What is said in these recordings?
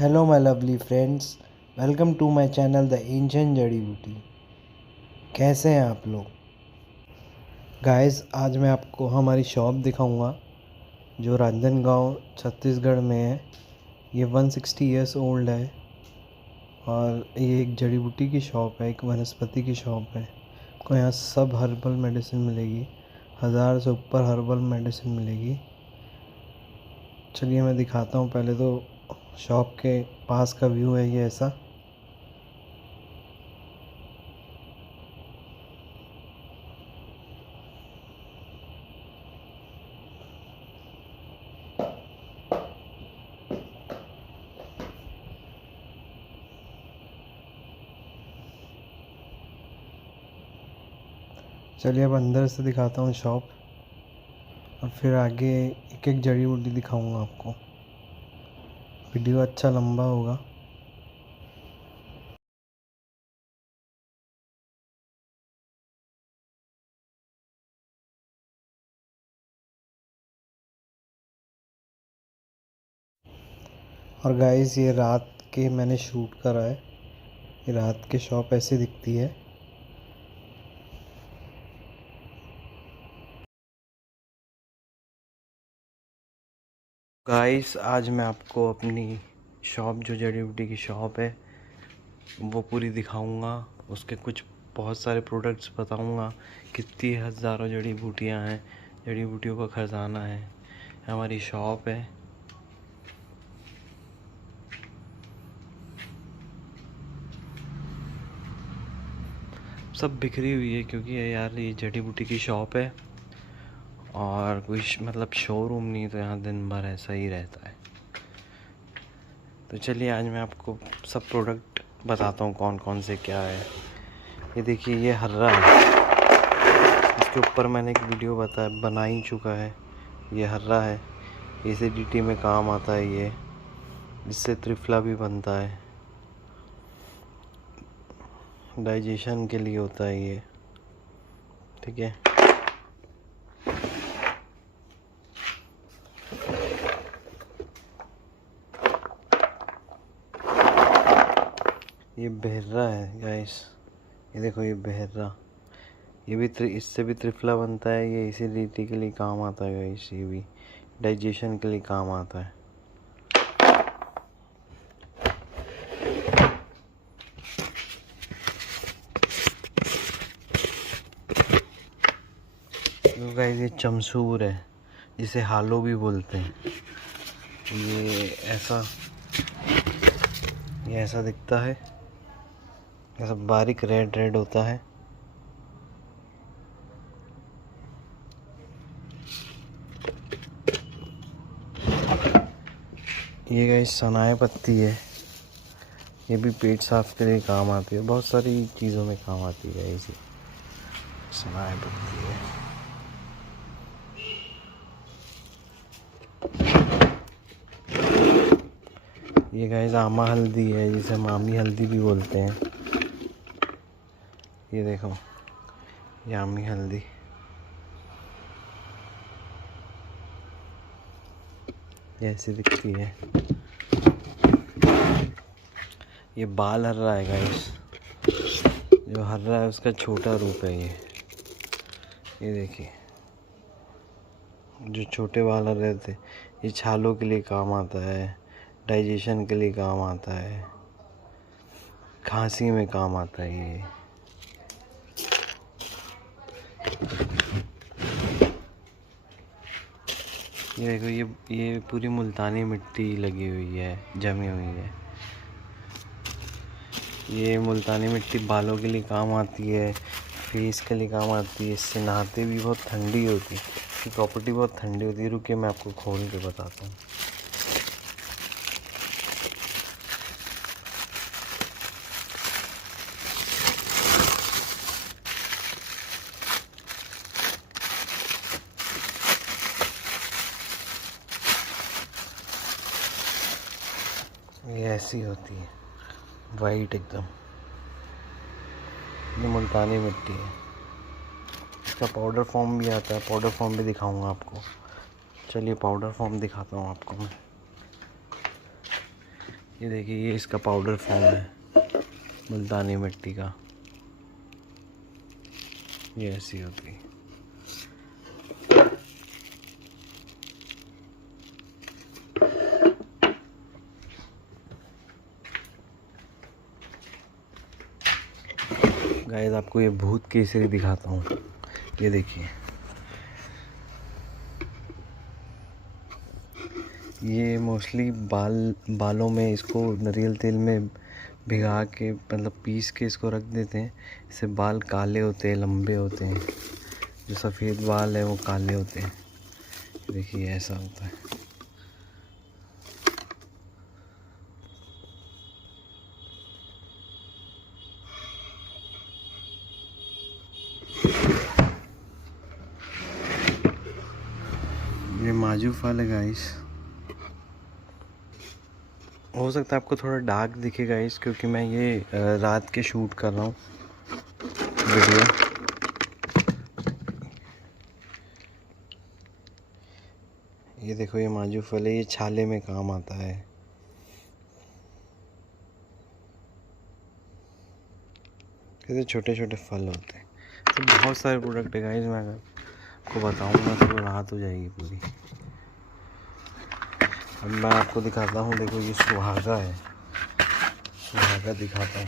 Hello my lovely friends, welcome to my channel the ancient जड़ी बूटी। कैसे हैं आप लोग गाइस? आज मैं आपको हमारी शॉप दिखाऊंगा जो रांजनगांव छत्तीसगढ़ में है। ये 160 इयर्स ओल्ड है और ये एक जड़ी बूटी की शॉप है, एक वनस्पति की शॉप है। आपको यहाँ सब हर्बल मेडिसिन मिलेगी, 1000 से ऊपर हर्बल मेडिसिन मिलेगी। चलिए मैं दिखाता हूँ। पहले तो शॉप के पास का व्यू है ये ऐसा। चलिए अब अंदर से दिखाता हूँ शॉप और फिर आगे एक एक जड़ी बूटी दिखाऊंगा आपको। वीडियो अच्छा लंबा होगा। और गाइस ये रात के मैंने शूट करा है। ये रात के शॉप ऐसे दिखती है। गाइस आज मैं आपको अपनी शॉप जो जड़ी बूटी की शॉप है वो पूरी दिखाऊंगा। उसके कुछ बहुत सारे प्रोडक्ट्स बताऊंगा। कितनी हज़ारों जड़ी बूटियां हैं, जड़ी बूटियों का ख़जाना है। हमारी शॉप है। सब बिखरी हुई है क्योंकि यार ये जड़ी बूटी की शॉप है और कोई मतलब शोरूम नहीं, तो यहाँ दिन भर ऐसा ही रहता है। तो चलिए आज मैं आपको सब प्रोडक्ट बताता हूँ कौन कौन से क्या है। ये देखिए, ये हर्रा है। इसके ऊपर मैंने एक वीडियो बना ही चुका है। ये हर्रा है, एसिडिटी में काम आता है ये। इससे त्रिफला भी बनता है, डाइजेशन के लिए होता है ये। ठीक है। ये बहर्रा है गाइस, ये देखो ये बहर्रा। ये भी इससे भी त्रिफला बनता है। ये एसिडिटी के लिए काम आता है गाइस। ये भी डाइजेशन के लिए काम आता है। तो गाइस ये चमसूर है, जिसे हालो भी बोलते हैं। ये ऐसा दिखता है, ऐसा बारीक रेड रेड होता है। ये गाइस सनाए पत्ती है। ये भी पेट साफ के लिए काम आती है, बहुत सारी चीज़ों में काम आती है। इसी सनाए पत्ती है। ये गाइस आमा हल्दी है, जिसे मामी हल्दी भी बोलते हैं। ये देखो, ये आमी हल्दी। ये ऐसी दिखती है। ये बाल हर्रा है गाइस। जो हर्रा है उसका छोटा रूप है ये देखिए, जो छोटे बाल हर्रे थे, ये छालों के लिए काम आता है, डाइजेशन के लिए काम आता है, खांसी में काम आता है ये देखो, ये पूरी मुल्तानी मिट्टी लगी हुई है, जमी हुई है। ये मुल्तानी मिट्टी बालों के लिए काम आती है, फेस के लिए काम आती है। इससे नहाते भी बहुत ठंडी होती है, इसकी प्रॉपर्टी बहुत ठंडी होती है। रुकिए मैं आपको खोल के बताता हूँ। ये ऐसी होती है, वाइट एकदम। ये मुल्तानी मिट्टी है। इसका पाउडर फॉर्म भी आता है, पाउडर फॉर्म भी दिखाऊंगा आपको। चलिए पाउडर फॉर्म दिखाता हूँ आपको मैं। ये देखिए, ये इसका पाउडर फॉर्म है मुल्तानी मिट्टी का। ये ऐसी होती है। गाइस आपको ये भूत केसरी दिखाता हूँ। ये देखिए, ये मोस्टली बालों में इसको नारियल तेल में भिगा के मतलब पीस के इसको रख देते हैं। इससे बाल काले होते हैं, लंबे होते हैं। जो सफ़ेद बाल है वो काले होते हैं। देखिए ऐसा होता है। ये माजू फल है गाइस। हो सकता है आपको थोड़ा डार्क दिखे गाइस, क्योंकि मैं ये रात के शूट कर रहा हूँ वीडियो। ये देखो, ये माजू फल है। ये छाले में काम आता है। ऐसे छोटे छोटे फल होते हैं। तो बहुत सारे प्रोडक्ट है गाइस, मैं आपको बताऊंगा तो रात हो जाएगी पूरी। अब मैं आपको दिखाता हूँ। देखो, ये सुहागा है। सुहागा दिखाता हूँ।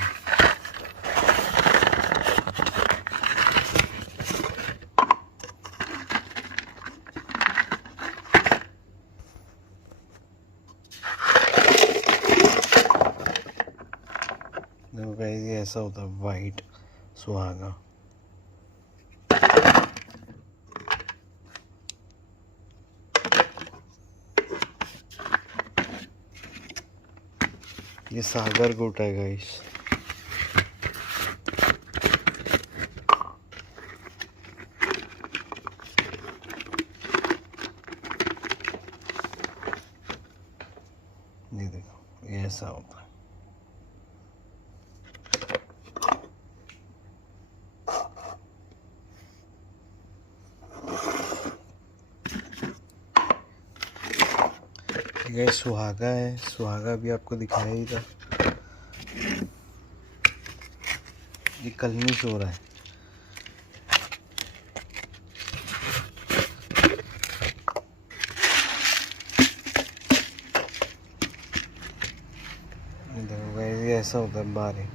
देखो गाइस, ये ऐसा होता है वाइट सुहागा। ये सागर गोट है गाइस। ये देखो, ये ऐसा होता है। ये सुहागा है। सुहागा भी आपको दिखाया ही था। ये कलमी सो रहा है। देखो गाइस, ये ऐसा होता है बारीक।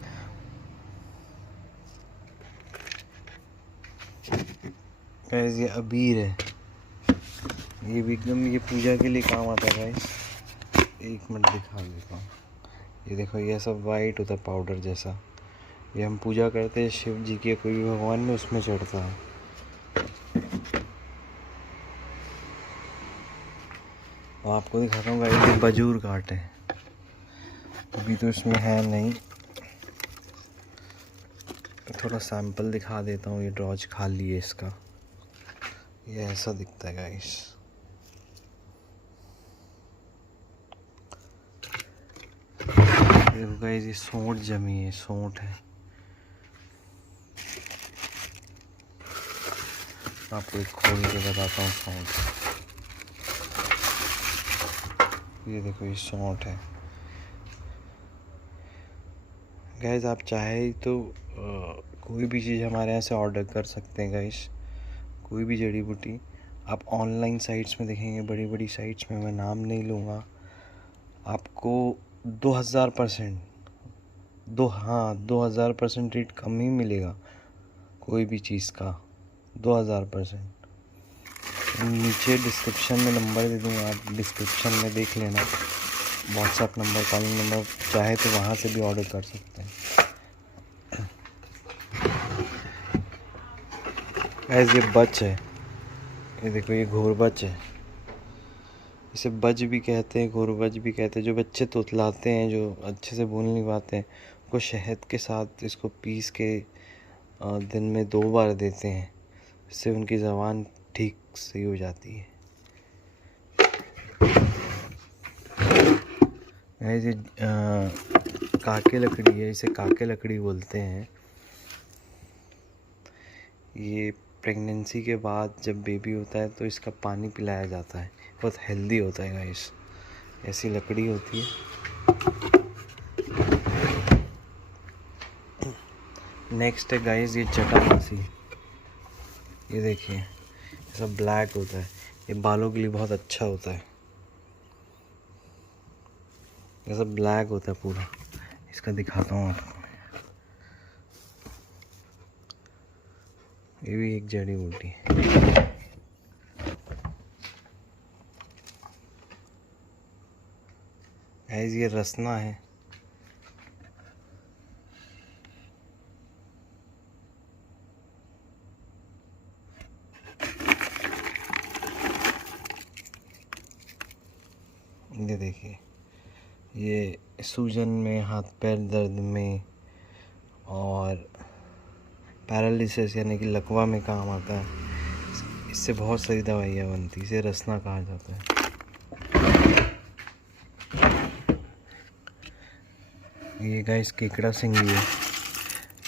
गाइस ये अबीर है। ये भी एकदम ये पूजा के लिए काम आता है गाइस। एक मिनट दिखा देता हूँ। ये देखो, ये सब वाइट होता है पाउडर जैसा। ये हम पूजा करते हैं शिव जी के, कोई भी भगवान में, उसमें चढ़ता है। और आपको दिखाता हूँ गाइस, ये बजूर घाट है। अभी तो इसमें है नहीं। थोड़ा सैंपल दिखा देता हूँ। ये ड्रॉज खाली है इसका। ये ऐसा दिखता है गाइस। देखो गाइस, ये सोंठ जमी है। सोंठ है। आपको एक खोल के बताता हूँ सोंठ। ये देखो, ये सोंठ है गाइस। आप चाहे तो कोई भी चीज़ हमारे यहाँ से ऑर्डर कर सकते हैं गाइस। कोई भी जड़ी बूटी आप ऑनलाइन साइट्स में देखेंगे, बड़ी बड़ी साइट्स में, मैं नाम नहीं लूँगा, आपको 2000% 2000% रेट कम ही मिलेगा कोई भी चीज़ का। 2000%। नीचे डिस्क्रिप्शन में नंबर दे दूँगा, आप डिस्क्रिप्शन में देख लेना। व्हाट्सएप नंबर, कॉलिंग नंबर, चाहे तो वहाँ से भी ऑर्डर कर सकते हैं। ऐसे ये बच है। ये देखो, ये घोरबच है। इसे बज भी कहते हैं, घोरबच भी कहते हैं। जो बच्चे तोतलाते हैं, जो अच्छे से बोल नहीं पाते हैं, उनको शहद के साथ इसको पीस के दिन में 2 बार देते हैं। इससे उनकी ज़बान ठीक सही हो जाती है। ये काके लकड़ी है। इसे काके लकड़ी बोलते हैं। ये प्रेगनेंसी के बाद जब बेबी होता है तो इसका पानी पिलाया जाता है। बहुत हेल्दी होता है गाइस। ऐसी लकड़ी होती है। नेक्स्ट है गाइस ये जटामासी। ये देखिए सब ब्लैक होता है, ये बालों के लिए बहुत अच्छा होता है। ये सब ब्लैक होता है पूरा। इसका दिखाता हूँ आपको। ये भी एक जड़ी बूटी है। गाइस ये रसना है। ये देखिए ये सूजन में, हाथ पैर दर्द में और पैरालिसिस यानी कि लकवा में काम आता है। इससे बहुत सारी दवाइयाँ बनती, इसे रसना कहा जाता है। ये गाइस केकड़ा सिंगी है,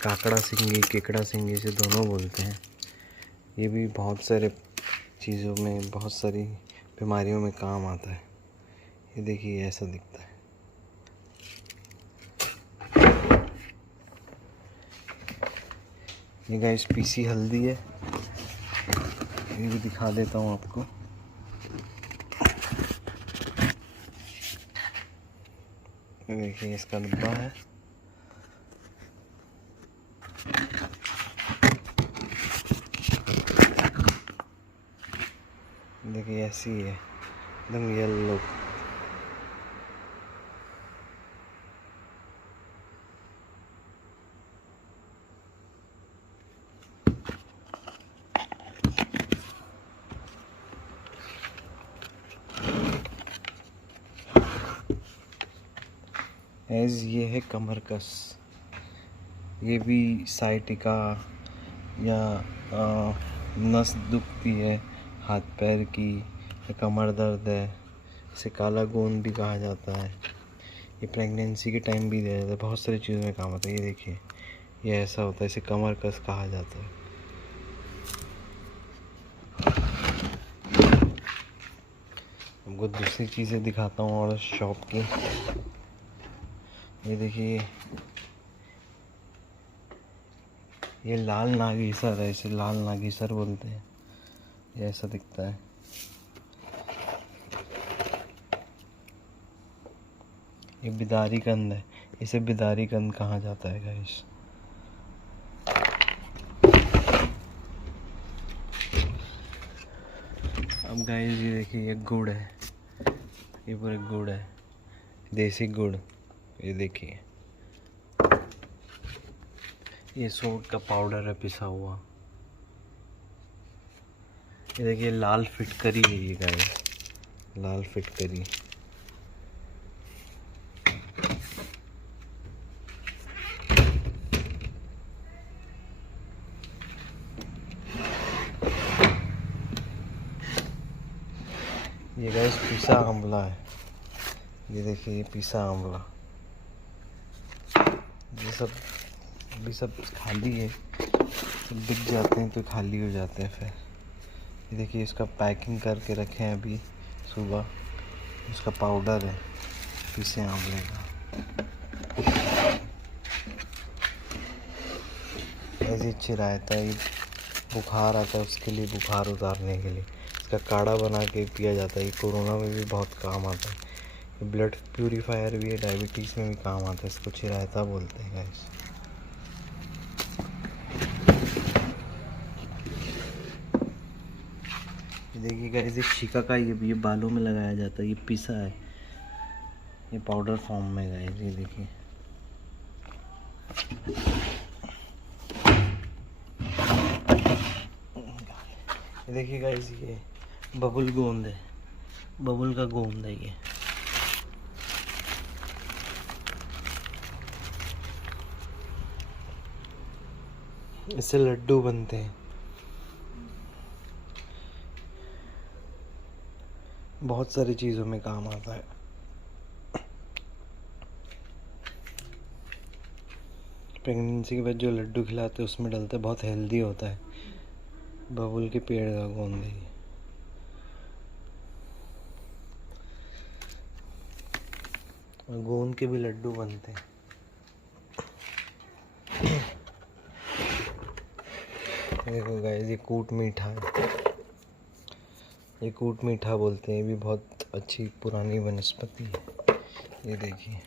काकड़ा सिंगी, केकड़ा सिंगी से दोनों बोलते हैं। ये भी बहुत सारे चीज़ों में, बहुत सारी बीमारियों में काम आता है। ये देखिए ऐसा दिखता है। ये गाइस पीसी हल्दी है, ये भी दिखा देता हूँ आपको। ये देखिए इसका डब्बा है। देखिए ऐसी है, एकदम येलो। एज ये है कमरकस। ये भी साइटिका या नस दुखती है हाथ पैर की, या कमर दर्द है, इसे काला गोंद भी कहा जाता है। ये प्रेगनेंसी के टाइम भी दिया जाता है, बहुत सारी चीज़ों में काम आता है। ये देखिए ये ऐसा होता है, इसे कमरकस कहा जाता है। आपको दूसरी चीज़ें दिखाता हूँ और शॉप की। ये देखिए ये लाल नागेसर है, इसे लाल नागेसर बोलते हैं। ये ऐसा दिखता है। ये बिदारी कंद है, इसे बिदारी कंद कहा जाता है गाइस। अब गाइस ये देखिए ये गुड़ है, ये पूरे गुड़ है, देसी गुड़। ये देखिए ये सोंठ का पाउडर है पिसा हुआ। ये देखिए लाल फिटकरी है ये गाइस, लाल फिटकरी। ये गाइस पिसा आंवला है। ये देखिए ये पिसा आंवला। ये सब अभी सब खाली है, सब बिक जाते हैं तो खाली हो जाते हैं फिर। ये देखिए इसका पैकिंग करके रखे हैं अभी सुबह। इसका पाउडर है पिसे आंवले का। ऐसी चिरायता है, बुखार आता है उसके लिए, बुखार उतारने के लिए इसका काढ़ा बना के पिया जाता है। ये कोरोना में भी बहुत काम आता है। ये ब्लड प्यूरीफायर भी है, डायबिटीज़ में भी काम आता है। इसको चिरायता बोलते हैं गाइस। ये देखिए गाइस ये शिकाकाई है, ये बालों में लगाया जाता है। ये पिसा है, ये पाउडर फॉर्म में गाइस। ये देखिए ये देखिए गाइस ये बबुल गोंद है, बबुल का गोंद है ये। इससे लड्डू बनते हैं। बहुत सारी चीज़ों में काम आता है। प्रेगनेंसी के बाद जो लड्डू खिलाते हैं उसमें डलते, बहुत हेल्दी होता है। बबुल के पेड़ का गोंद है। और गोंद के भी लड्डू बनते हैं। देखो गाइस, ये कूट मीठा है, ये कूट मीठा बोलते हैं। ये भी बहुत अच्छी पुरानी वनस्पति है। ये देखिए,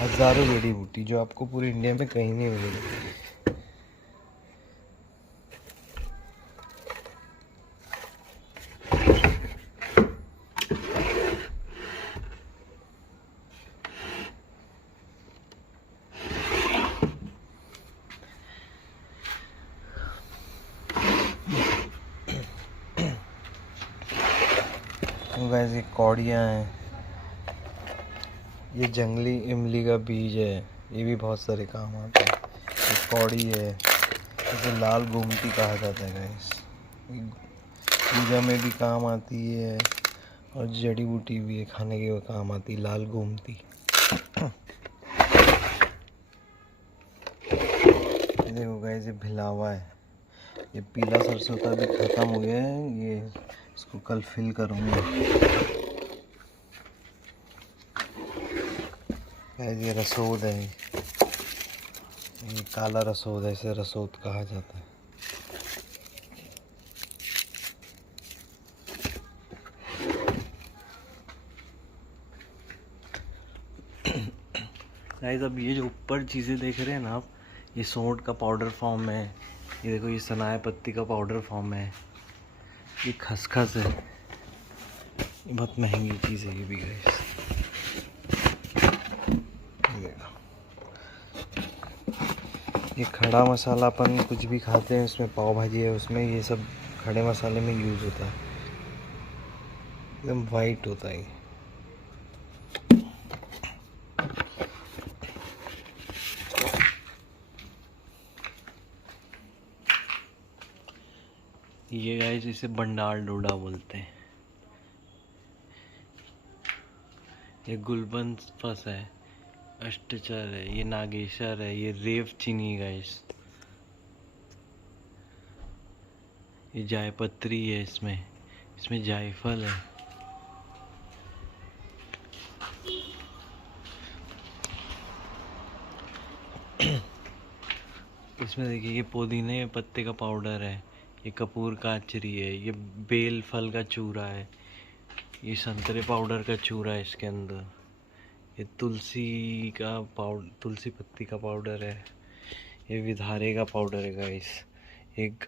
हजारों जड़ी बूटी जो आपको पूरे इंडिया में कहीं नहीं मिलेगी। गाइस, ये कौड़ियाँ हैं, ये जंगली इमली का बीज है, ये भी बहुत सारे काम आता है। ये कौड़ी है, इसे लाल गोमती कहा जाता है गाइस। पूजा में भी काम आती है और जड़ी बूटी भी है, खाने के काम आती है, लाल गोमती। देखो गाइस, ये भिलावा है, ये पीला सरसों का भी ख़त्म हो गया है, ये इसको कल फिल करूँगा। गाइस, ये रसोद है, ये काला रसोद है, इसे रसोद कहा जाता है। गाइस, अब ये जो ऊपर चीज़ें देख रहे हैं ना आप, ये सौंठ का पाउडर फॉर्म है। ये देखो, ये सनाए पत्ती का पाउडर फॉर्म है। ये खसखस है, ये बहुत महंगी चीज़ है ये भी गाइस। ये खड़ा मसाला, अपन कुछ भी खाते हैं उसमें, पाव भाजी है उसमें, ये सब खड़े मसाले में यूज़ होता है। एकदम वाइट होता है ये गाइस, इसे बंडाल डोडा बोलते हैं। ये गुलबंद फस है, अष्टचर है, ये नागेश्वर है, ये रेव चीनी गाइस। ये जायपत्री है, इसमें जायफल है। इसमें देखिए, ये पुदीने पत्ते का पाउडर है, ये कपूर काचरी है, ये बेल फल का चूरा है, ये संतरे पाउडर का चूरा है इसके अंदर, ये तुलसी पत्ती का पाउडर है, ये विधारे का पाउडर है गाइस। एक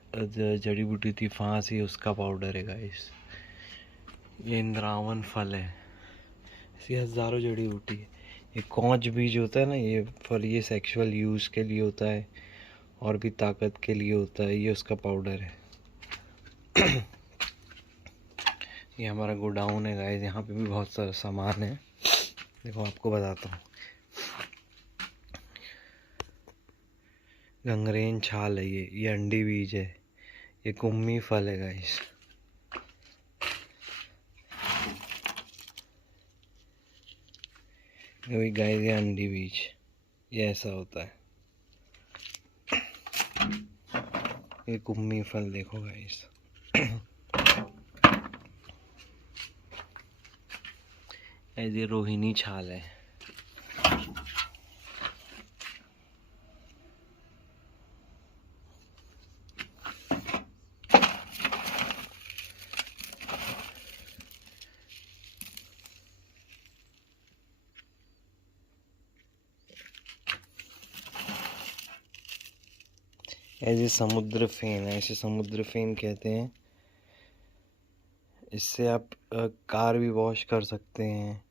जड़ी बूटी थी फांसी, उसका पाउडर है गाइस। ये इंद्रावन फल है, इसकी हज़ारों जड़ी बूटी है। ये कौच बीज होता है ना, ये फल, ये सेक्सुअल यूज़ के लिए होता है और भी ताकत के लिए होता है, ये उसका पाउडर है। ये हमारा गोडाउन है गाइस, यहाँ पे भी बहुत सारा सामान है। देखो, आपको बताता हूँ। गंगरेन छाल है, ये अंडी बीज है, ये कुम्मी फल है गाइस। ये गाइस, ये अंडी बीज, ये ऐसा होता है। ये कुम्मी फल देखो गाइस। ये रोहिणी छाल है। ऐसे समुद्र फेन है, इसे समुद्र फेन कहते हैं। इससे आप कार भी वॉश कर सकते हैं,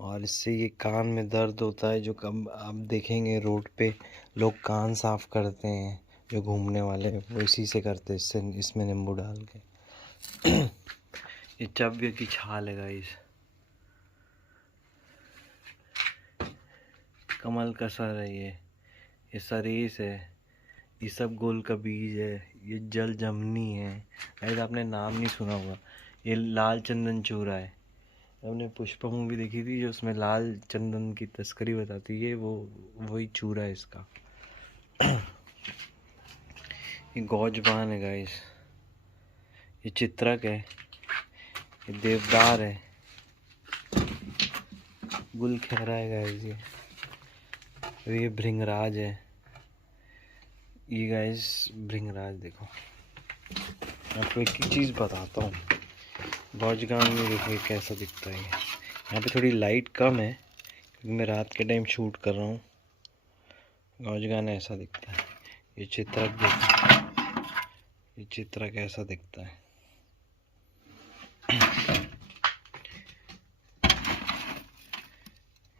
और इससे ये कान में दर्द होता है, जो कब आप देखेंगे रोड पे लोग कान साफ करते हैं, जो घूमने वाले वो इसी से करते हैं, इससे इसमें नींबू डाल के। ये चव्य की छाल है गाइस। कमल का सर है, ये सरीस है, ये सब गोल का बीज है, ये जल जमनी है। शायद आपने नाम नहीं सुना होगा। ये लाल चंदन चूरा है, हमने पुष्पा मूवी देखी थी, जो उसमें लाल चंदन की तस्करी बताती है, वो वही चूरा है इसका। ये गौजबान है गाइस, ये चित्रक है, ये देवदार है, गुल खैरा है गाइस ये भृंगराज है। ये गाइस भृंगराज देखो, आपको एक ही चीज़ बताता हूँ, गौजगान में देखो कैसा दिखता है। यहाँ पे थोड़ी लाइट कम है क्योंकि मैं रात के टाइम शूट कर रहा हूँ। गौजगान ऐसा दिखता है। ये चित्रक देखो, ये चित्रक ऐसा दिखता है।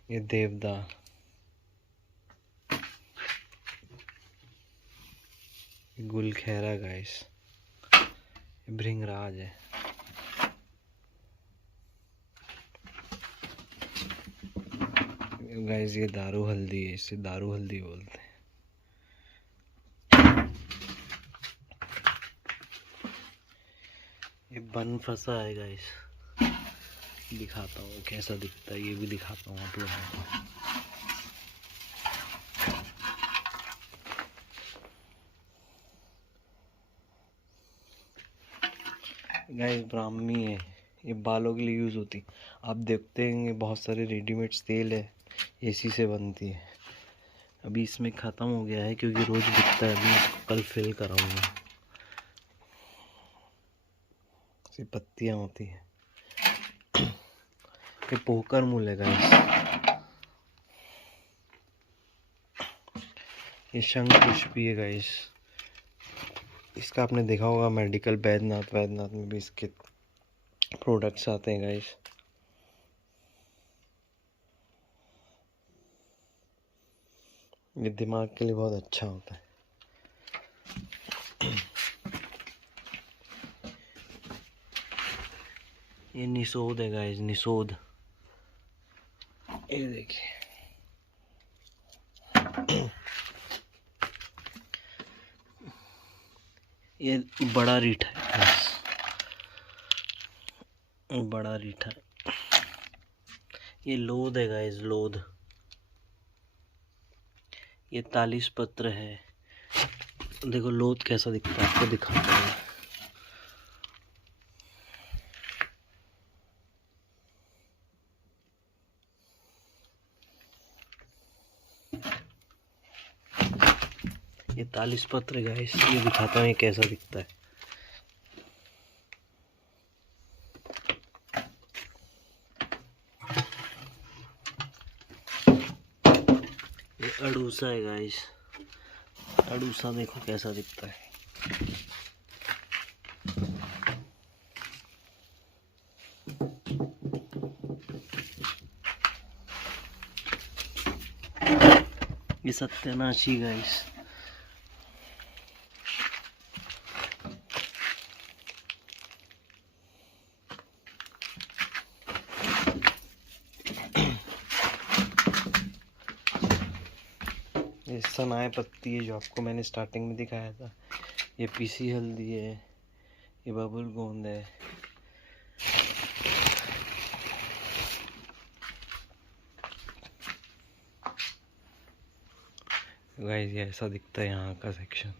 ये देवदार, गुल खैरा गाइस, ये भृंगराज है। गाइस ये दारू हल्दी है, इसे दारू हल्दी बोलते हैं। ये बन फंसा है गाइस, दिखाता हूँ कैसा दिखता है, ये भी दिखाता हूँ आप लोगों को। गाइस ब्राह्मी है, ये बालों के लिए यूज़ होती। आप देखते हैं बहुत सारे रेडीमेड तेल है, इसी से बनती है। अभी इसमें ख़त्म हो गया है क्योंकि रोज़ बिकता है, अभी इसको कल फिल कराऊंगा। ऐसी पत्तियाँ होती है। ये पोकर मूल है गाइस, ये शंख पुष्पी है गाइस। इसका आपने देखा होगा मेडिकल वैद्यनाथ में भी इसके प्रोडक्ट्स आते हैं गाइस। ये दिमाग के लिए बहुत अच्छा होता है। ये निषोद है गाइस, निषोद, ये देखिए। ये बड़ा रीठा है, बड़ा रीठा है। ये लोध है गाइस, लोध। ये तालिस पत्र है। देखो लोध कैसा दिखता है, आपको दिखाता हूँ। ये तालिस पत्र गाइस, ये दिखाता हूँ ये कैसा दिखता है। ये अड़ूसा है गाइस, अड़ूसा देखो कैसा दिखता है। ये सत्यानाशी गाइस, ये सनाए पत्ती है जो आपको मैंने स्टार्टिंग में दिखाया था। ये पीसी हल्दी है, ये बबुल गोंद है। गाइस ये ऐसा दिखता है यहाँ का सेक्शन।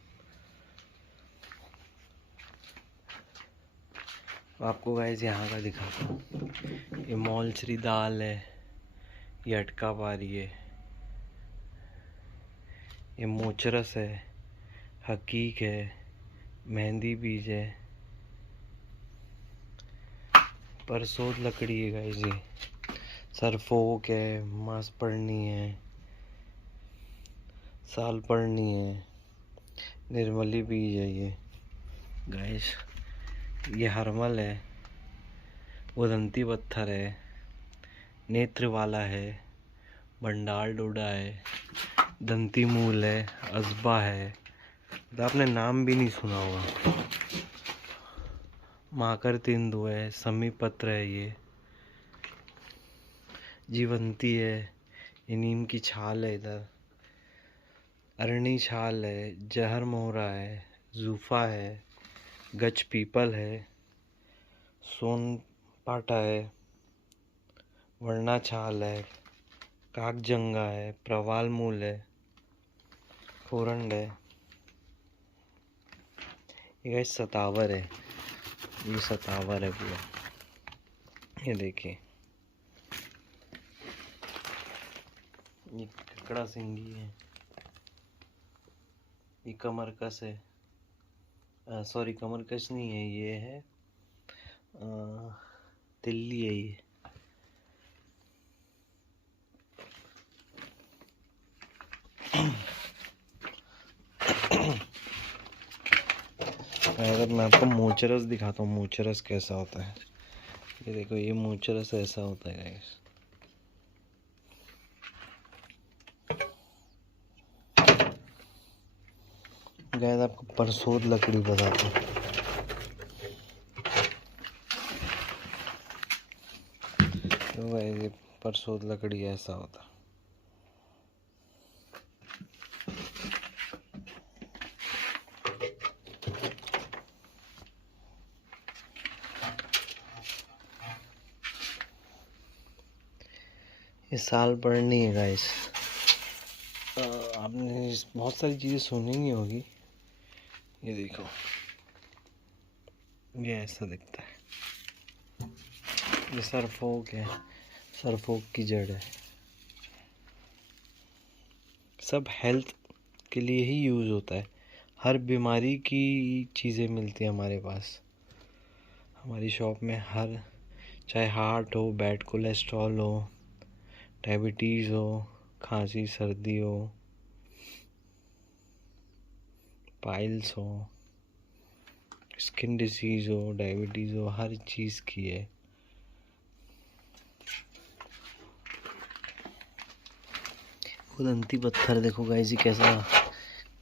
आपको गाइस यहाँ का दिखाता हूँ। ये मौलचरी दाल है, ये अटका पारी है, ये मोचरस है, हकीक है, मेहंदी बीज है, परसोद लकड़ी है गाइस, ये सरफोक है, मांसपर्णी है, सालपर्णी है, निर्मली बीज है ये गाइस। ये हरमल है, उदंती पत्थर है, नेत्र वाला है, भंडार डोडा है, दंती मूल है, अजबा है, तो आपने नाम भी नहीं सुना होगा। माकर तिंदु है, समी पत्र है, ये जीवंती है, ये नीम की छाल है, इधर अरणी छाल है, जहर मोहरा है, जूफा है, गच पीपल है, सोन पाटा है, वर्णा छाल है, काकजंगा है, प्रवाल मूल है, खोरंड है। ये गाइस सतावर है, ये सतावर है पूरा, ये देखिए। ये ककड़ा सिंगी है, ये कमरकस है, सॉरी कमरकस नहीं है, ये है तिल्ली है ये। अगर मैं आपको मोचरस दिखाता हूँ, मोचरस कैसा होता है, ये देखो, ये मोचरस ऐसा होता है गाइस। गाइस आपको परसोद लकड़ी बताता हूँ। तो गाइस ये परसोद लकड़ी ऐसा होता है। ये साल पढ़नी है गाइस। आपने बहुत सारी चीज़ें सुनी नहीं होगी। ये देखो, ये ऐसा दिखता है, ये सरफोक है, सरफोक की जड़ है। सब हेल्थ के लिए ही यूज़ होता है, हर बीमारी की चीज़ें मिलती हैं हमारे पास। हमारी शॉप में हर, चाहे हार्ट हो, बैड कोलेस्ट्रॉल हो, डायबिटीज़ हो, खांसी सर्दी हो, पाइल्स हो, स्किन डिसीज़ हो, डायबिटीज़ हो, हर चीज़ की है। खुदंती पत्थर देखो गाइस, कैसा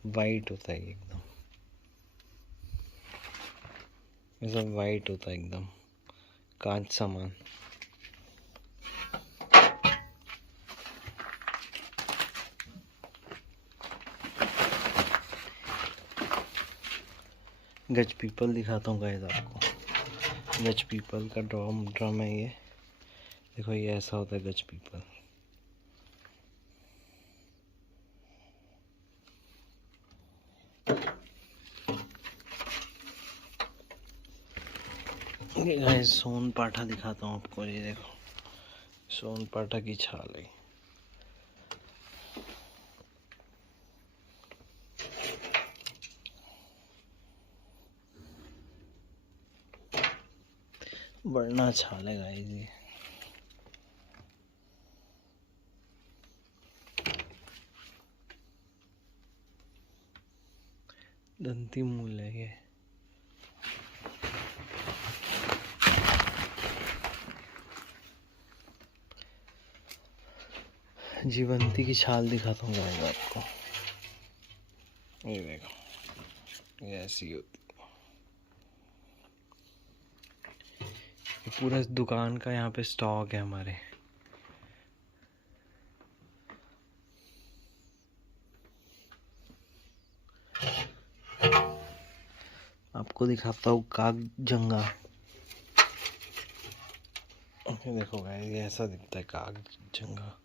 वाइट होता है एकदम, ऐसा वाइट होता है एकदम कांच समान। गज पीपल दिखाता हूँ गाइस आपको। गज पीपल का ड्रम है ये, देखो ये ऐसा होता है गज पीपल। ये गाइस सोन पाठा दिखाता हूँ आपको, ये देखो सोन पाठा की छाल है। बढ़ना छाल है गाइस ये। दंती मूल है ये। जीवंती की छाल दिखाता हूँ गाइस आपको, ये देखो, ये ऐसी होती है। ये पूरा दुकान का यहाँ पे स्टॉक है हमारे। आपको दिखाता हूँ काग जंगा। ये देखो गाइस, ये ऐसा दिखता है काग जंगा।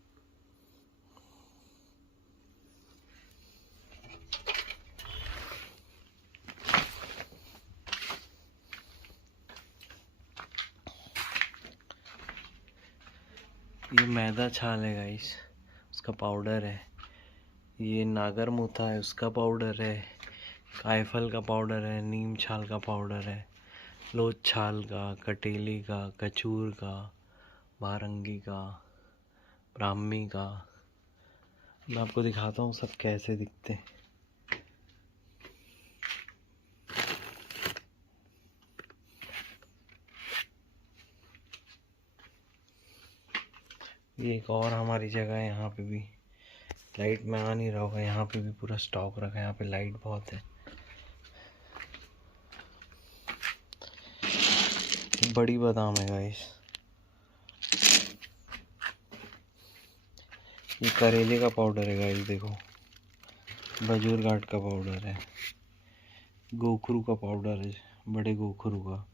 ये मैदा छाल है गाइस, उसका पाउडर है। ये नागर मूथा है, उसका पाउडर है। कायफल का पाउडर है, नीम छाल का पाउडर है, लोच छाल का, कटेली का, कचूर का, बारंगी का, ब्राह्मी का। मैं आपको दिखाता हूँ सब कैसे दिखते हैं। ये एक और हमारी जगह है, यहाँ पे भी लाइट में आ नहीं रहा होगा, यहाँ पे भी पूरा स्टॉक रखा है, यहाँ पे लाइट बहुत है। बड़ी बादाम है गाइस, ये करेले का पाउडर है गाइस, देखो बजूर घाट का पाउडर है, गोखरू का पाउडर है, बड़े गोखरू का,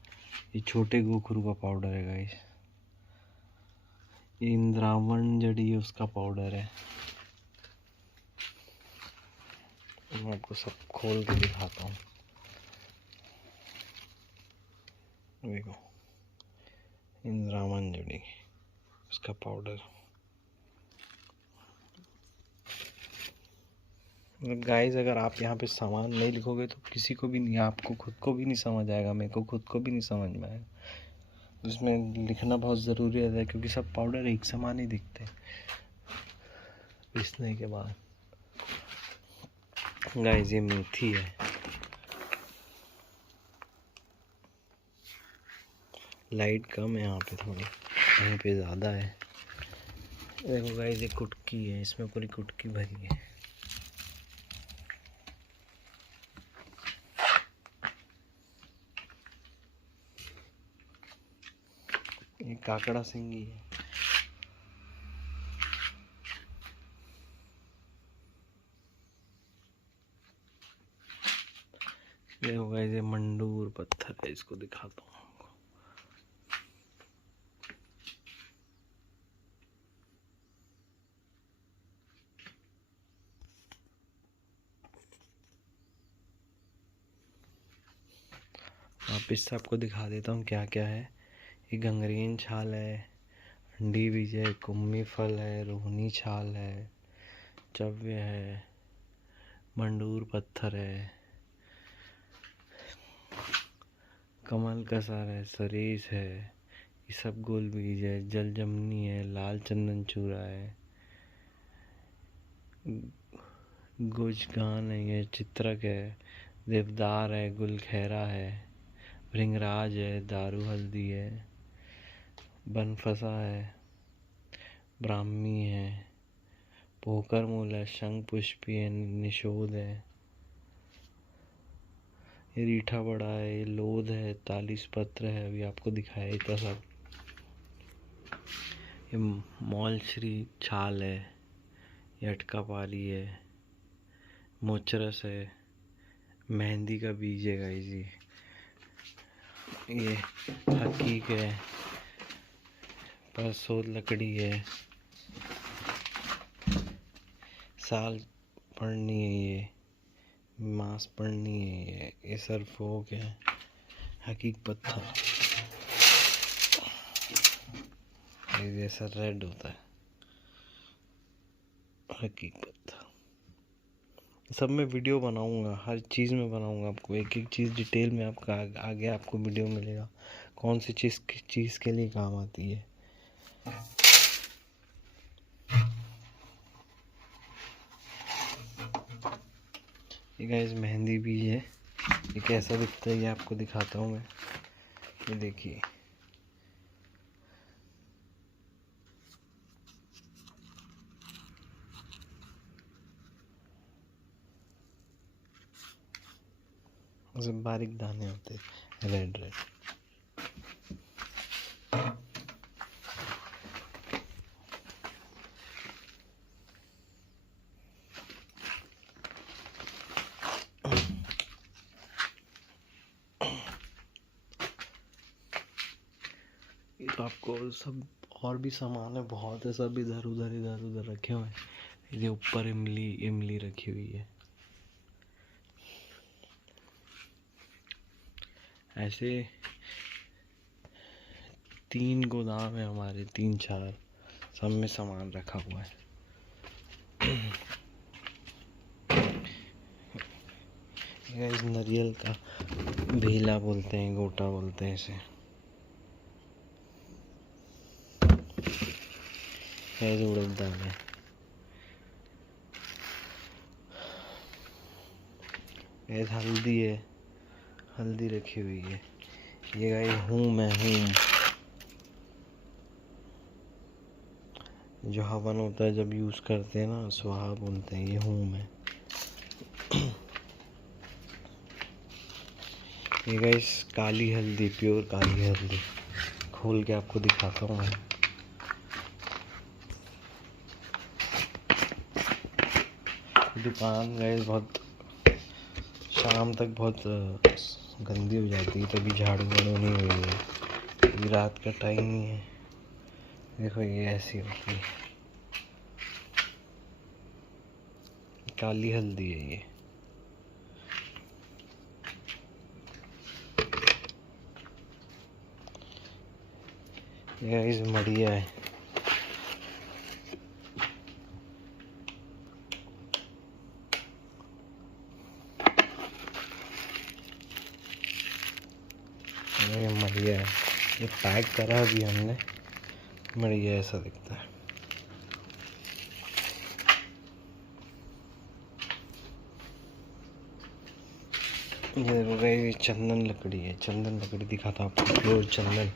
ये छोटे गोखरू का पाउडर है गाइस, ये इंद्रावण जड़ी है उसका पाउडर है। मैं आपको सब खोल के दिखाता हूँ, देखो इंद्रावण जड़ी, उसका पाउडर। गाइस अगर आप यहाँ पे सामान नहीं लिखोगे तो किसी को भी नहीं, आपको खुद को भी नहीं समझ आएगा, मेरे को खुद को भी नहीं समझ में आएगा। इसमें लिखना बहुत ज़रूरी है क्योंकि सब पाउडर एक समान ही दिखते हैं पीसने के बाद। गाइस ये मेथी है, लाइट कम है यहाँ पे थोड़ी, कहीं पे ज़्यादा है। देखो गाइस ये कुटकी है, इसमें पूरी कुटकी भरी है। ये काकड़ा सिंगी है। देखो गाइस ये मंडूर पत्थर है, इसको दिखाता हूँ आपको। वापिस से आपको दिखा देता हूँ क्या क्या है। ये गंगरेन छाल है, अंडी बीज है, कुम्मी फल है, रोहनी छाल है, चव्य है, मंडूर पत्थर है, कमल कसर है, सरीस है, ये सब गोल बीज है, जल जमनी है, लाल चंदन चूरा है, गुजगान है, ये चित्रक है, देवदार है, गुलखैरा है, भृंगराज है, दारू हल्दी है, बनफसा है, ब्राह्मी है, पोकर मूल है, शंख पुष्पी है, निषोध है, ये रीठा बड़ा है, ये लोध है, तालिस पत्र है, अभी आपको दिखाया था सब। ये मौलश्री छाल है, ये अटका पाली है, मोचरस है, मेहंदी का बीज है गाइस ये हकीक है, परसोद लकड़ी है, साल पढ़नी है, ये मांस पढ़नी है, ये सरफोक है, हकीक पत्थर, ये जैसा रेड होता है हकीक पत्थर। सब में वीडियो बनाऊंगा, हर चीज़ में बनाऊंगा, आपको एक एक चीज़ डिटेल में आपका आगे आपको वीडियो मिलेगा, कौन सी चीज़ किस चीज़ के लिए काम आती है। ये गाइस मेहंदी भी है, ये कैसा दिखता है ये आपको दिखाता हूँ मैं। ये देखिए उसमें बारीक दाने होते हैं रेड रेड। ये तो आपको सब और भी सामान है, बहुत है, सब इधर उधर रखे हुए हैं। ये ऊपर इमली रखी हुई है। ऐसे 3 गोदाम है हमारे, 3-4, सब में सामान रखा हुआ है। इस नारियल का भीला बोलते हैं, गोटा बोलते हैं इसे। उड़द दाल है। हल्दी है, हल्दी रखी हुई है। ये गाइस हूम है, हूम जो हवन होता है जब यूज़ करते हैं ना, स्वाहा बोलते हैं, ये हूम है। ये गाइस काली हल्दी, प्योर काली हल्दी, खोल के आपको दिखाता हूँ मैं। दुकान गाइस बहुत शाम तक बहुत गंदी हो जाती है, तभी झाड़ू वाड़ू नहीं हुई है, अभी रात का टाइम नहीं है। देखो ये ऐसी होती है, काली हल्दी है ये। गाइस मड़िया है, ये मरिया है, ये पैक करा अभी हमने, मरिया ऐसा दिखता है। ये चंदन लकड़ी है, चंदन लकड़ी दिखाता आपको, प्योर चंदन,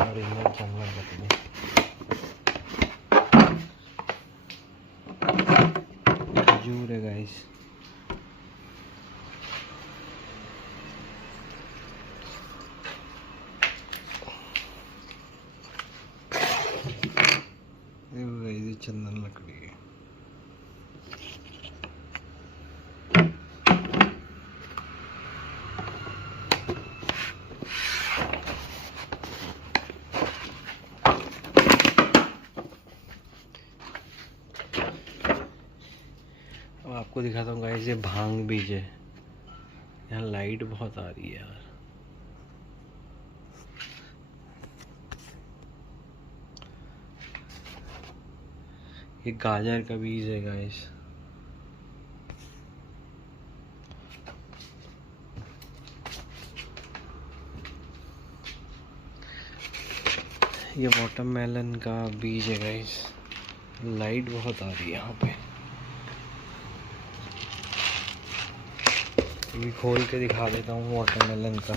ओरिजिनल चंदन लकड़ी। खजूर है गाइस, ये चंदन लकड़ी है। अब आपको दिखाता हूँ गाइस, ये भांग बीज है। यहाँ लाइट बहुत आ रही है यार। ये गाजर का बीज है गाइस। ये वाटरमेलन का बीज है गाइस। लाइट बहुत आ रही है यहाँ पे। ये खोल के दिखा देता हूँ वाटरमेलन का।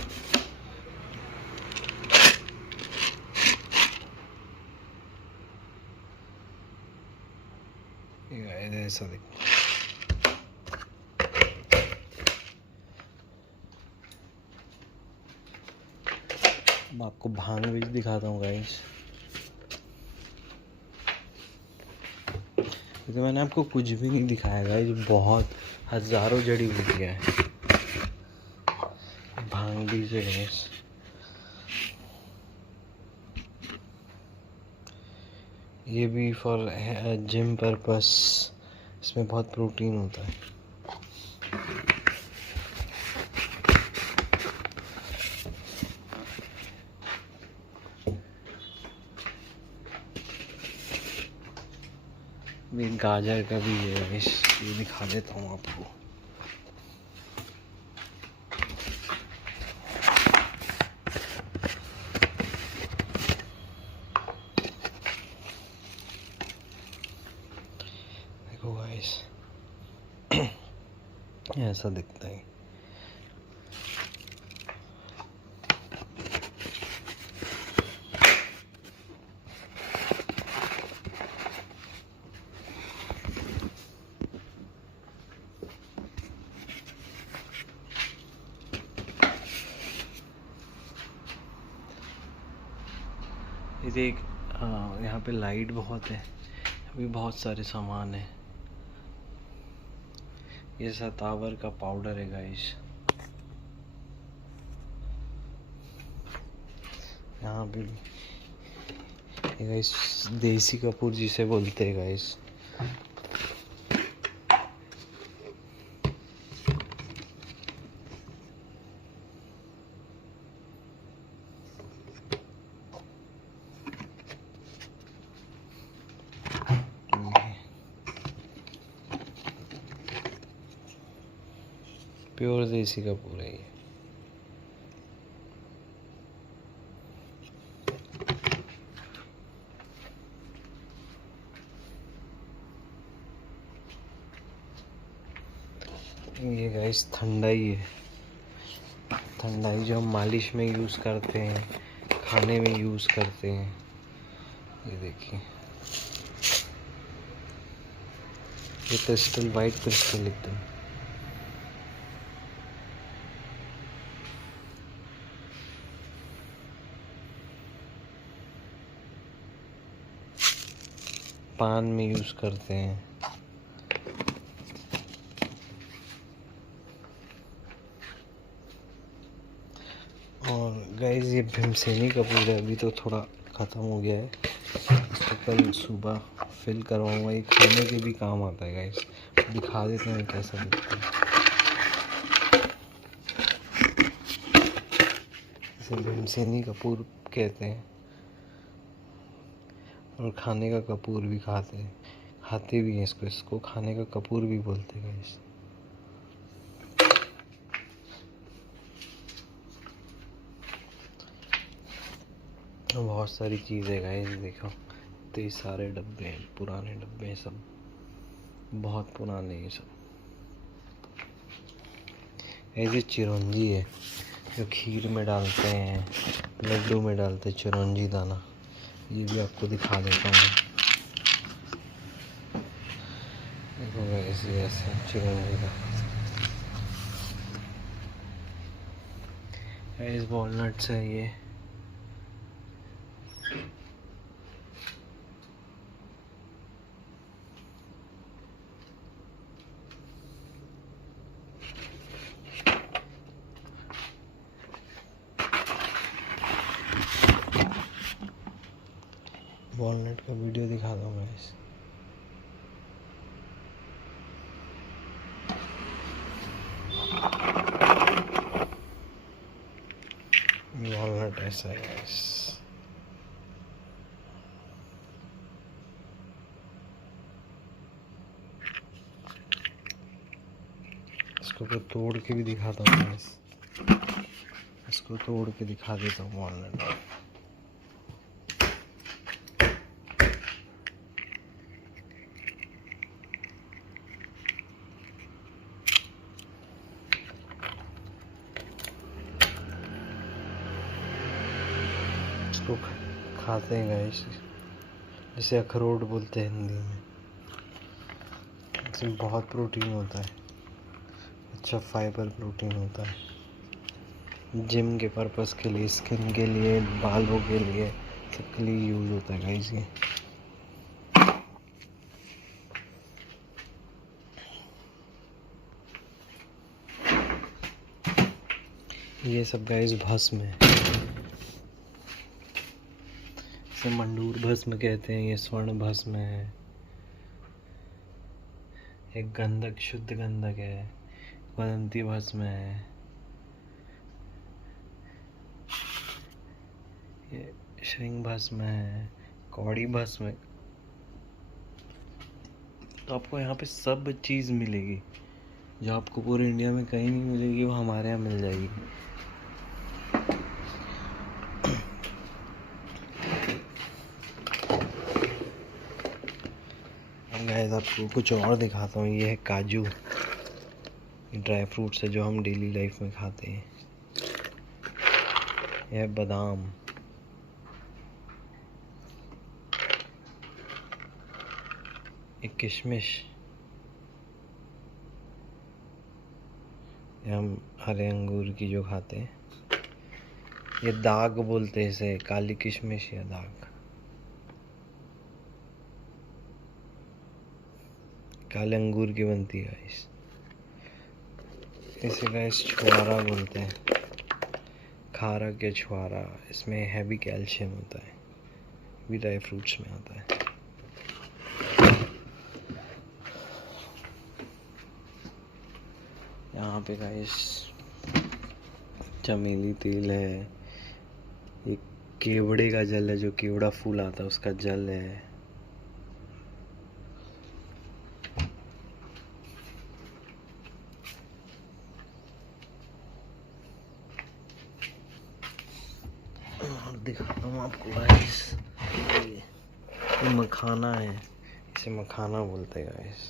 ये ऐसा दिखता है। मैं आपको भांग बीज दिखाता हूँ गाइस। तो मैंने आपको कुछ भी नहीं दिखाया गाइस, बहुत हजारों जड़ी बूटियाँ हैं। भांग बीज है गाइस। ये भी फॉर जिम पर्पस, इसमें बहुत प्रोटीन होता है। ये गाजर का भी है गाइस, ये दिखा देता हूँ आपको। देखो गाइस, ऐसा दिखता है। ये देख, यहाँ पे लाइट बहुत है, अभी बहुत सारे सामान है। ये सतावर का पाउडर है गाइस। यहाँ पे ये गाइस देसी कपूर जिसे बोलते हैं गाइस। प्योर देसी कपूर है ये गाइस ठंडाई है। ठंडाई जो हम मालिश में यूज़ करते हैं, खाने में यूज़ करते हैं। ये देखिए, ये क्रिस्टल, वाइट क्रिस्टल एकदम। पान में यूज़ करते हैं। और गाइस ये भीमसेनी कपूर है, अभी तो थोड़ा ख़त्म हो गया है। इसको कल सुबह फिल करवाऊँगा। ये खाने के भी काम आता है गाइस। दिखा देते हैं कैसा दिखता है। इसे भीमसेनी कपूर कहते हैं, और खाने का कपूर भी खाते भी हैं इसको। इसको खाने का कपूर भी बोलते हैं गाइस। बहुत सारी चीज़ें गाइस, देखो इतने सारे डब्बे हैं, पुराने डब्बे हैं सब, बहुत पुराने ये सब। ऐसे चिरौंजी है जो खीर में डालते हैं, लड्डू में डालते हैं चिरौंजी दाना, ये भी आपको दिखा देता हूँ। देखो ऐसे ऐसे चिरौंजी दाना, इस वॉलनट्स है ये। वॉलनट का वीडियो दिखा दूँ गाइस। वॉलनट ऐसा है गाइस, इसको तो तोड़ के भी दिखाता हूँ गाइस, इसको तोड़ के दिखा देता हूँ वॉलनट। इसको खाते हैं गाइस, जिसे अखरोट बोलते हैं हिंदी में। इसमें बहुत प्रोटीन होता है, अच्छा फाइबर प्रोटीन होता है। जिम के पर्पस के लिए, स्किन के लिए, बालों के लिए, सबके लिए यूज होता है गाइस ये सब गाइस भस्म है, इसे मंडूर भस्म कहते हैं, ये स्वर्ण भस्म है, एक गंधक, शुद्ध गंधक है, वदंती भस्म है, ये श्रृंग भस्म है, कौड़ी भस्म है। तो आपको यहाँ पे सब चीज़ मिलेगी जो आपको पूरे इंडिया में कहीं नहीं मिलेगी, वो हमारे यहाँ मिल जाएगी। गाइस आपको कुछ और दिखाता हूँ, ये है काजू, ये ड्राई फ्रूट्स है जो हम डेली लाइफ में खाते हैं। यह है बादाम, एक किशमिश, ये हम हरे अंगूर की जो खाते हैं, ये दाग बोलते हैं इसे, काली किशमिश या दाग, काले अंगूर की बनती है गाइस। इसे गाइस छुआरा बोलते हैं, खारक या छुआरा। इसमें हैवी कैल्शियम होता है, भी ड्राई फ्रूट्स में आता है। यहाँ पे गाइस चमेली तेल है, ये केवड़े का जल है, जो केवड़ा फूल आता है उसका जल है। दिखाता हूँ आपको गाइस, ये मखाना है, इसे मखाना बोलते हैं गाइस।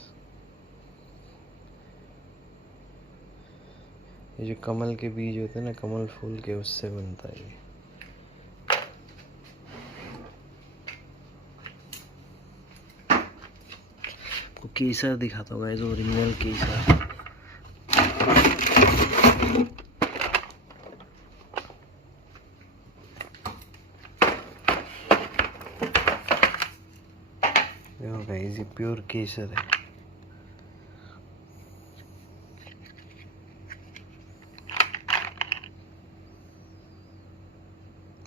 ये जो कमल के बीज होते हैं ना, कमल फूल के, उससे बनता है ये। आपको केसर दिखाता हूँ गाइस, ओरिजिनल केसर। देखो गाइस, ये प्योर केसर है।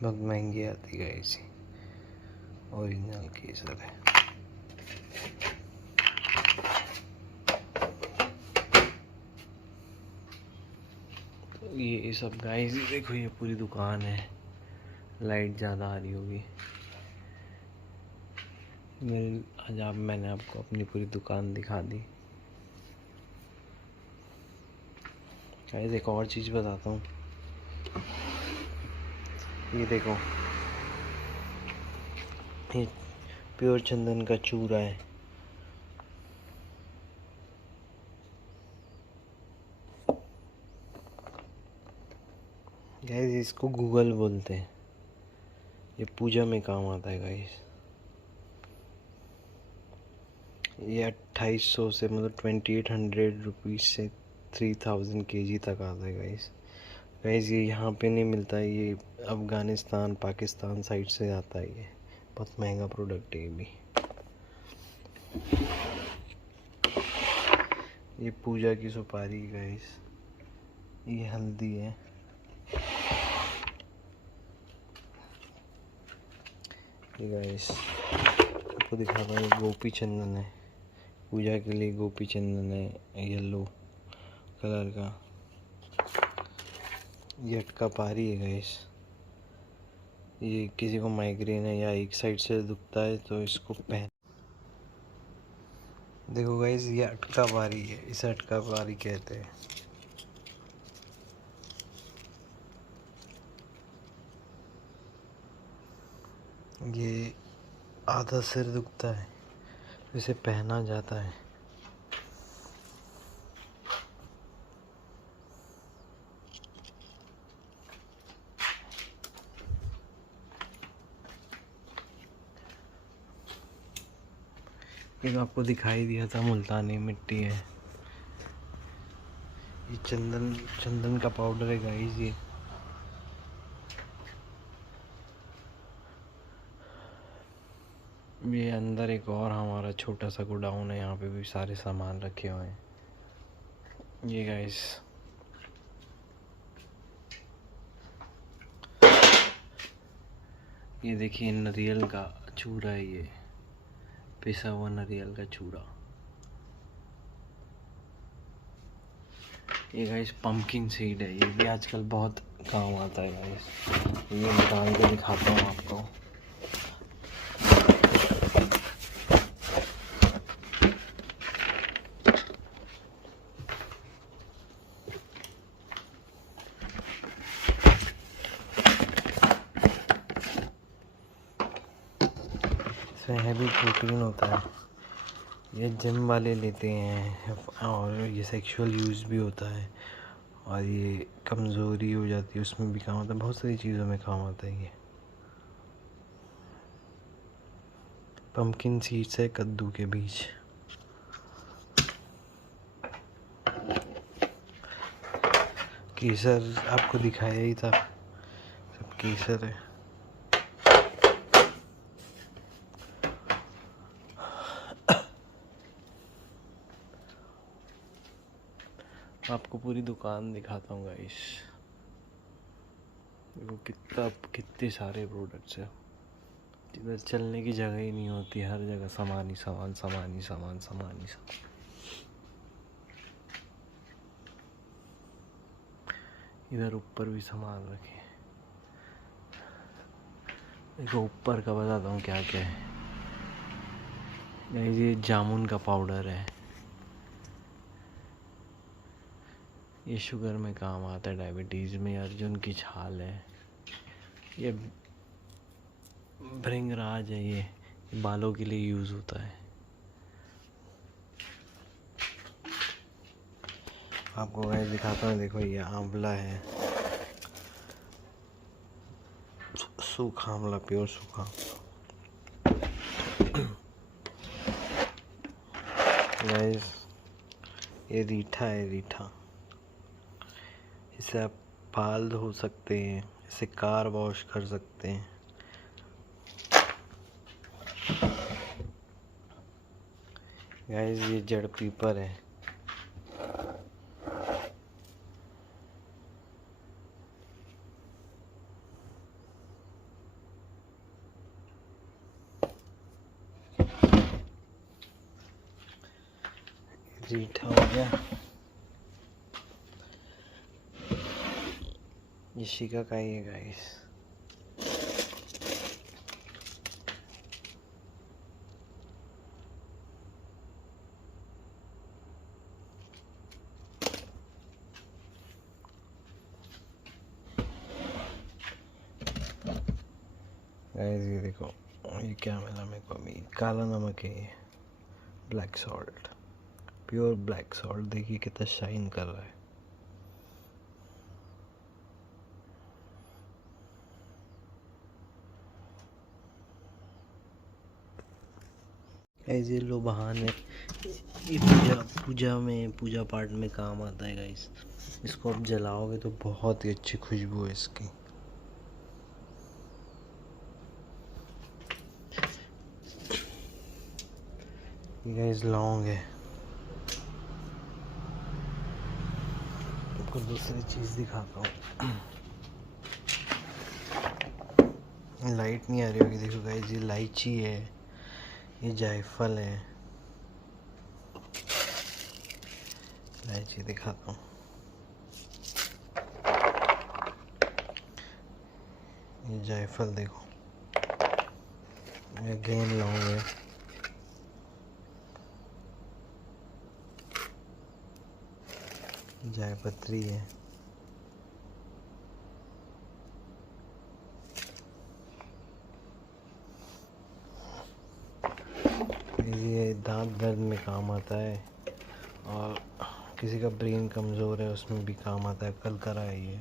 बहुत महंगी आती है गाइस, ओरिजिनल केसर है। तो ये सब गाइस देखो, ये पूरी दुकान है, लाइट ज़्यादा आ रही होगी मैंने आपको अपनी पूरी दुकान दिखा दी गाइस। एक और चीज़ बताता हूँ, ये देखो, ये प्योर चंदन का चूरा है। गाइस इसको गूगल बोलते हैं। ये पूजा में काम आता है गाइस। ये 2800 से मतलब 2800 रुपीज़ से 3000 kg तक आता है गाइस। गाइस ये यहाँ पे नहीं मिलता है, ये अफ़गानिस्तान पाकिस्तान साइड से आता है। ये बहुत महंगा प्रोडक्ट है ये भी। ये पूजा की सुपारी गाइस। ये हल्दी है। ये गाइस आपको दिखाता हूँ, गोपी चंदन है। पूजा के लिए गोपी चंदन है येलो कलर का। ये अटका पारी है गाइस। ये किसी को माइग्रेन है या एक साइड से दुखता है तो इसको पहन। देखो गाइस ये अटका पारी है, इसे अटका पारी कहते हैं। ये आधा सिर दुखता है, इसे पहना जाता है। ये आपको दिखाई दिया था, मुल्तानी मिट्टी है। ये चंदन का पाउडर है गाइस। ये अंदर एक और हमारा छोटा सा गोडाउन है, यहाँ पे भी सारे सामान रखे हुए हैं। ये गाइस ये देखिए नारियल का चूरा है, ये पिसा हुआ नारियल का चूरा। ये गाइस पंपकिन सीड है, ये भी आजकल बहुत काम आता है गाइस। ये निकाल के दिखाता हूँ आपको। इसमें हैवी प्रोटीन होता है। ये जिम वाले लेते हैं और ये सेक्सुअल यूज़ भी होता है, और ये कमज़ोरी हो जाती है उसमें भी काम आता है। बहुत सारी चीज़ों में काम आता है। ये पंपकिन सीड्स है, कद्दू के बीज। केसर आपको दिखाया ही था, सब केसर है। आपको पूरी दुकान दिखाता हूँ गाइस। देखो कितने सारे प्रोडक्ट्स है। इधर चलने की जगह ही नहीं होती, हर जगह सामान ही सामान, सामान ही सामान, सामान ही सामान। इधर ऊपर भी सामान रखे। देखो ऊपर का बताता हूँ क्या क्या है। ये जामुन का पाउडर है, ये शुगर में काम आता है, डायबिटीज़ में। अर्जुन की छाल है। ये भृंगराज है, ये बालों के लिए यूज़ होता है। आपको गाइस दिखाता हूँ, देखो ये आंवला है, सूखा आंवला, प्योर सूखा। गाइस ये रीठा है, रीठा। इसे आप बाल धो सकते हैं, इसे कार वॉश कर सकते हैं। गाइस ये जड़ पीपर है। रीठा हो गया। ये शिकाकाई है गाइस। गाइस ये देखो ये क्या मिला मेरे को अभी? काला नमक है ये, black salt, pure black salt. देखिए कितना शाइन कर रहा है। ऐसे लो बहाने, ये पूजा में, पूजा पाठ में काम आता है गाइस। इसको आप जलाओगे तो बहुत ही अच्छी खुशबू है इसकी। ये गाइस लौंग है। आपको दूसरी चीज़ दिखाता हूँ। लाइट नहीं आ रही होगी, देखो गाइस, ये इलायची है, ये जायफल है। इलायची दिखाता हूँ, ये जायफल देखो, ये अगेन लौंग है, जायपत्री है, ये दांत दर्द में काम आता है, और किसी का ब्रेन कमज़ोर है उसमें भी काम आता है। कलकरा है ये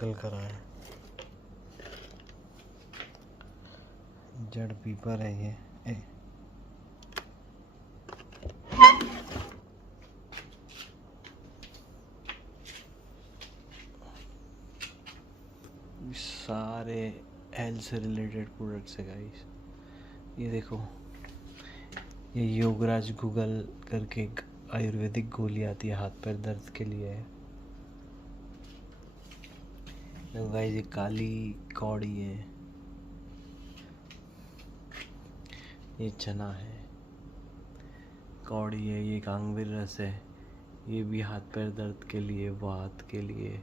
कलकरा है। जड़ पीपर है ये। सारे हेल्थ से रिलेटेड प्रोडक्ट्स है गाइस। ये देखो, ये योगराज गूगल करके एक आयुर्वेदिक गोली आती है, हाथ पैर दर्द के लिए है। देखो गाइस, ये काली कौड़ी है, ये चना है, कौड़ी है, ये कांगवीर रस है, ये भी हाथ पैर दर्द के लिए, वात के लिए,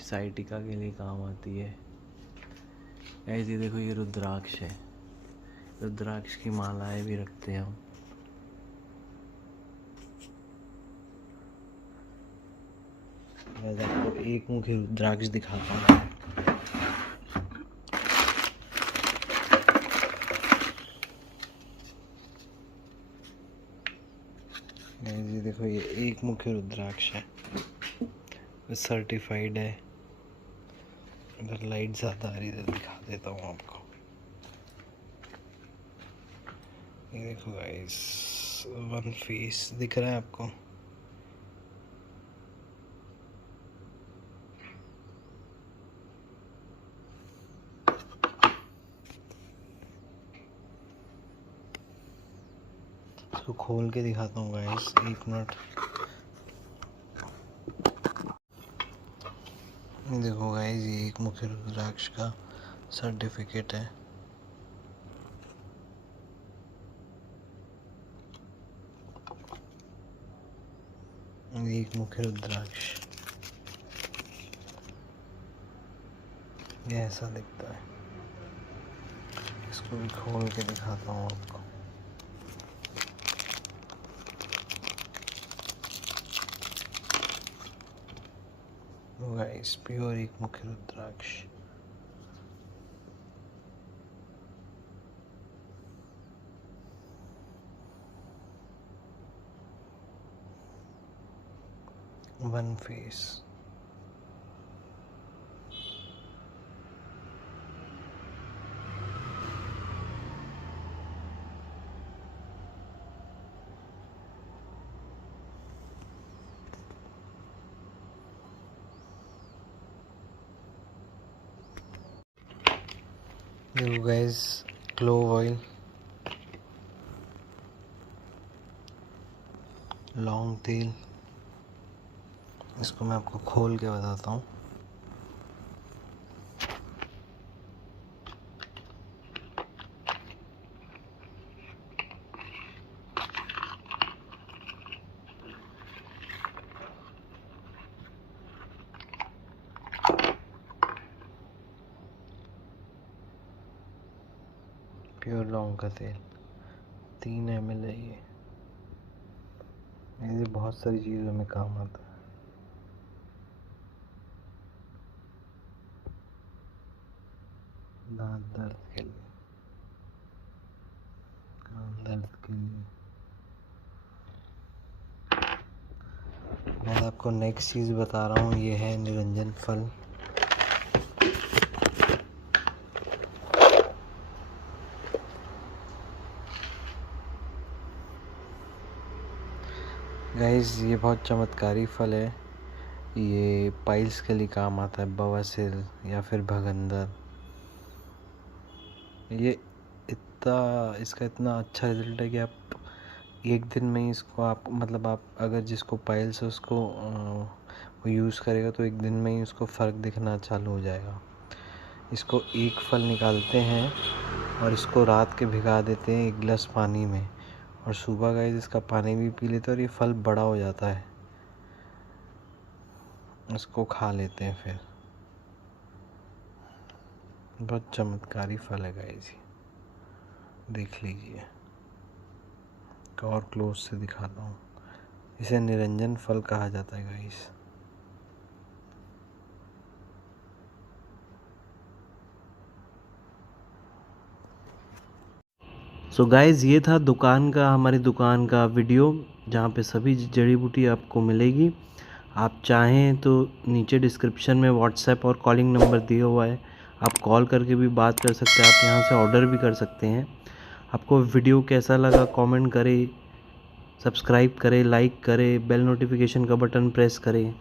साइटिका के लिए काम आती है। ऐसे देखो, ये रुद्राक्ष है, रुद्राक्ष की मालाएं भी रखते हैं हम। मैं आपको एक मुखी रुद्राक्ष दिखाता हूँ। ये देखो, ये एक मुखी रुद्राक्ष है, सर्टिफाइड है। इधर लाइट ज़्यादा आ रही है, इधर दिखा देता हूँ आपको। ये देखो गाइस, वन फेस दिख रहा है आपको? इसको खोल के दिखाता हूँ गाइस, एक मिनट। देखो गाइस, ये एक मुखी रुद्राक्ष का सर्टिफिकेट है। एक मुखी रुद्राक्ष, ये ऐसा दिखता है। इसको भी खोल के दिखाता हूँ आपको। गाइस, प्योर एक मुखी रुद्राक्ष। One face. देखो गाइस, क्लोव ऑयल, लौंग तेल। इसको मैं आपको खोल के बताता हूँ। प्योर लौंग का तेल, 3 ml है ये। ये बहुत सारी चीज़ों में काम आता है। दांत दर्द के लिए, कान दर्द के लिए। मैं आपको नेक्स्ट चीज़ बता रहा हूँ, ये है निरंजन फल। गाइस ये बहुत चमत्कारी फल है। ये पाइल्स के लिए काम आता है, बवासीर या फिर भगंदर। ये इसका इतना अच्छा रिजल्ट है कि आप एक दिन में ही इसको आप आप अगर जिसको पाइल्स है उसको वो यूज़ करेगा तो एक दिन में ही उसको फ़र्क दिखना चालू हो जाएगा। इसको एक फल निकालते हैं और इसको रात के भिगा देते हैं 1 गिलास पानी में, और सुबह गाइस इसका पानी भी पी लेते हैं और ये फल बड़ा हो जाता है। इसको खा लेते हैं फिर। बहुत चमत्कारी फल है गाइस, देख लीजिए। और क्लोज से दिखाता हूँ। इसे निरंजन फल कहा जाता है गाइस। सो गाइस ये था हमारी दुकान का वीडियो, जहाँ पे सभी जड़ी बूटी आपको मिलेगी। आप चाहें तो नीचे डिस्क्रिप्शन में व्हाट्सएप और कॉलिंग नंबर दिया हुआ है, आप कॉल करके भी बात कर सकते हैं। आप यहाँ से ऑर्डर भी कर सकते हैं। आपको वीडियो कैसा लगा कमेंट करें, सब्सक्राइब करें, लाइक करें, बेल नोटिफिकेशन का बटन प्रेस करें।